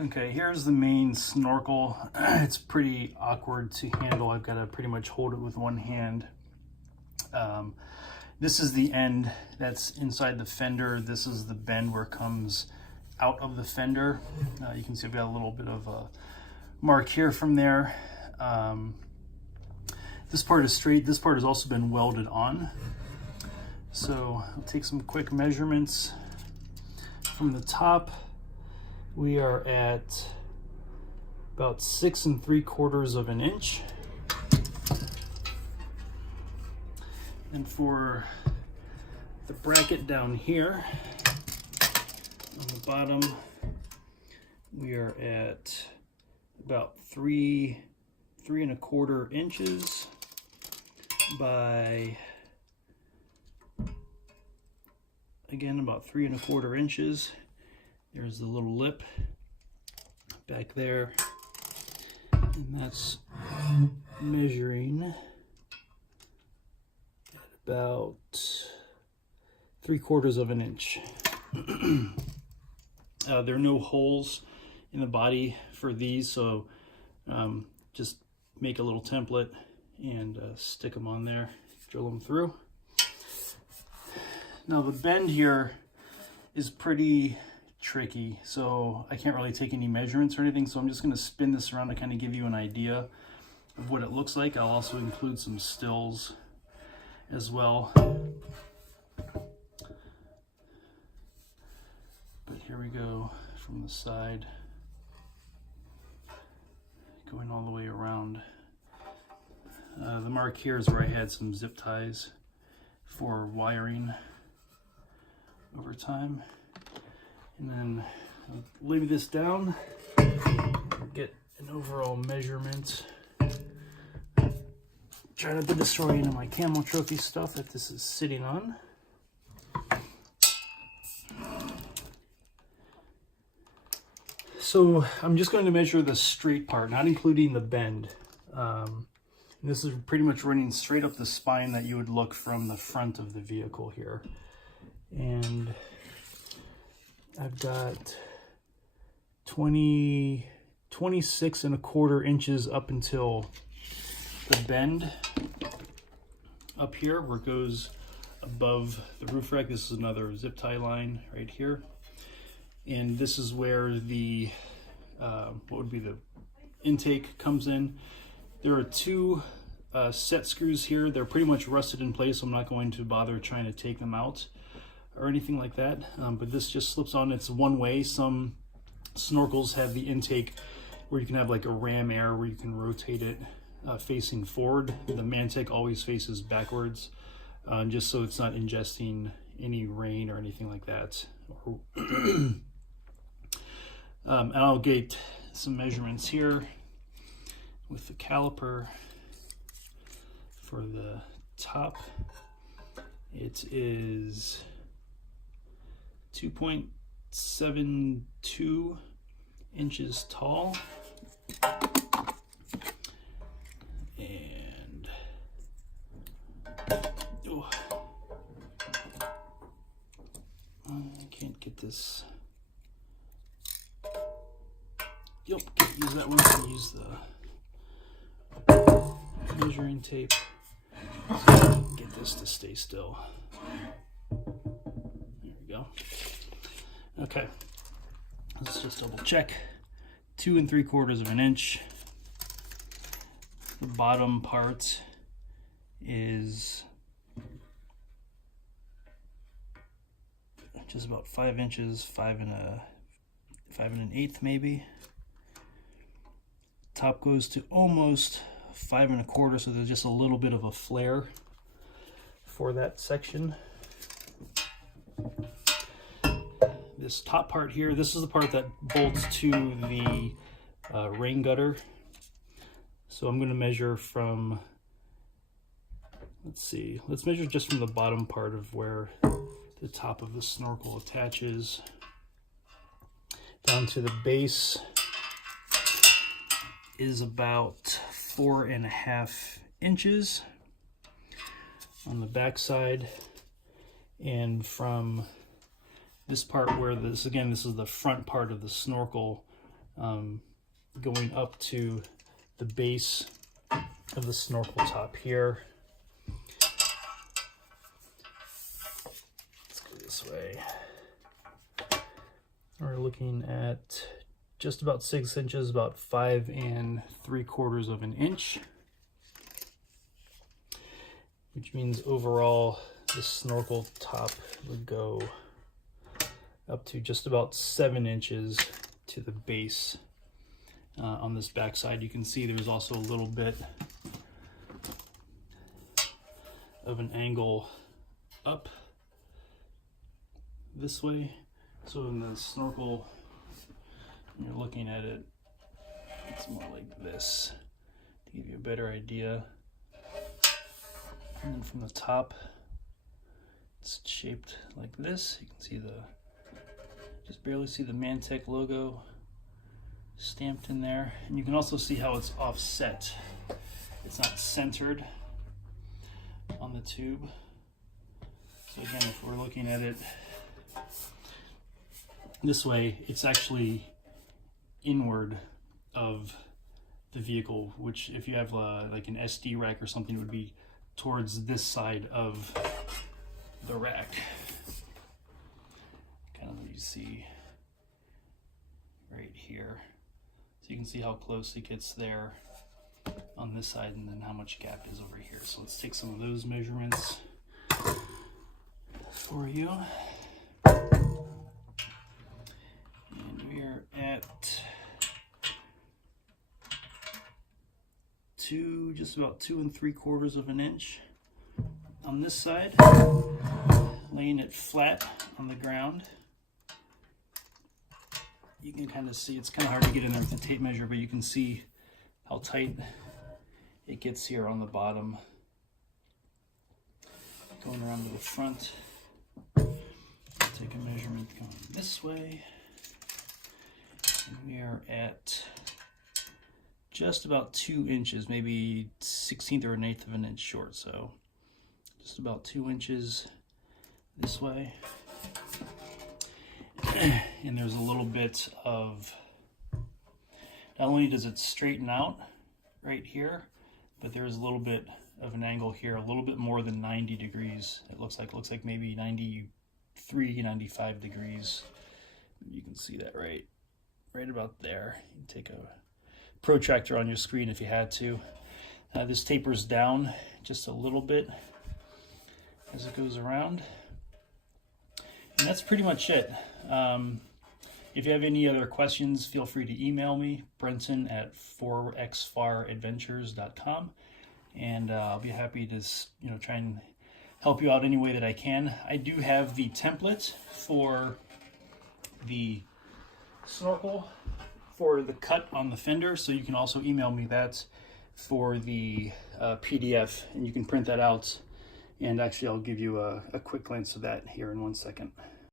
Okay, here's the main snorkel. It's pretty awkward to handle. I've got to pretty much hold it with one hand. This is the end that's inside the fender. This is the bend where it comes out of the fender. You can see I've got a little bit of a mark here from there. This part is straight. This part has also been welded on. So I'll take some quick measurements. From the top, we are at about 6 3/4 of an inch. And for the bracket down here on the bottom, we are at about 3 1/4 inches by, again, about 3 1/4 inches. There's the little lip back there, and that's measuring about 3/4 of an inch. There are no holes in the body for these, so just make a little template and stick them on there, drill them through. Now the bend here is pretty tricky, so I can't really take any measurements or anything, so I'm just going to spin this around to kind of give you an idea of what it looks like. I'll also include some stills as well. But here we go from the side, going all the way around. The mark here is where I had some zip ties for wiring over time. And then I'll lay this down, get an overall measurement. Try not to destroy any of my camel trophy stuff that this is sitting on. So I'm just going to measure the straight part, not including the bend. This is pretty much running straight up the spine that you would look from the front of the vehicle here. And I've got 26 1/4 inches up until the bend up here where it goes above the roof rack. This is another zip tie line right here. And this is where the, what would be the intake comes in. There are two set screws here. They're pretty much rusted in place, so I'm not going to bother trying to take them out or anything like that. But this just slips on. It's one way. Some snorkels have the intake where you can have like a ram air where you can rotate it facing forward. The Mantec always faces backwards, just so it's not ingesting any rain or anything like that. And I'll get some measurements here with the caliper. For the top, it is 2.72 inches tall, and I can't get this. Yep, can't use that one. Can use the measuring tape. So get this to stay still. There we go. Okay, let's just double check. 2 3/4 of an inch. The bottom part is just about 5 inches, 5 1/8 maybe. Top goes to almost 5 1/4, so there's just a little bit of a flare for that section. This top part here, this is the part that bolts to the rain gutter. So I'm going to measure from, let's measure just from the bottom part of where the top of the snorkel attaches down to the base is about 4 1/2 inches on the back side. And from this part where this, again, this is the front part of the snorkel, going up to the base of the snorkel top here. Let's go this way. We're looking at just about 6 inches, about 5 3/4 of an inch, which means overall the snorkel top would go up to just about 7 inches to the base. On this back side, you can see there's also a little bit of an angle up this way. So in the snorkel, when you're looking at it, it's more like this to give you a better idea. And then from the top, it's shaped like this. You can see just barely see the Mantec logo stamped in there, and you can also see how it's offset. It's not centered on the tube. So again, if we're looking at it this way, it's actually inward of the vehicle, which if you have like an SD rack or something, would be towards this side of the rack. Kind of what you see right here. You can see how close it gets there on this side, and then how much gap is over here. So let's take some of those measurements for you. And we are at just about 2 3/4 of an inch on this side, laying it flat on the ground. You can kind of see, it's kind of hard to get in there with the tape measure, but you can see how tight it gets here on the bottom. Going around to the front, take a measurement going this way, and we are at just about 2 inches, maybe 1/16 or 1/8 of an inch short, so just about 2 inches this way. And there's a little bit of, not only does it straighten out right here, but there's a little bit of an angle here, a little bit more than 90 degrees. It looks like maybe 93, 95 degrees. You can see that right about there. You can take a protractor on your screen if you had to. This tapers down just a little bit as it goes around. And that's pretty much it. If you have any other questions, feel free to email me, Brenton at 4xfaradventures.com, and I'll be happy to try and help you out any way that I can. I do have the template for the snorkel for the cut on the fender, so you can also email me that for the PDF, and you can print that out. And actually, I'll give you a quick glance of that here in 1 second.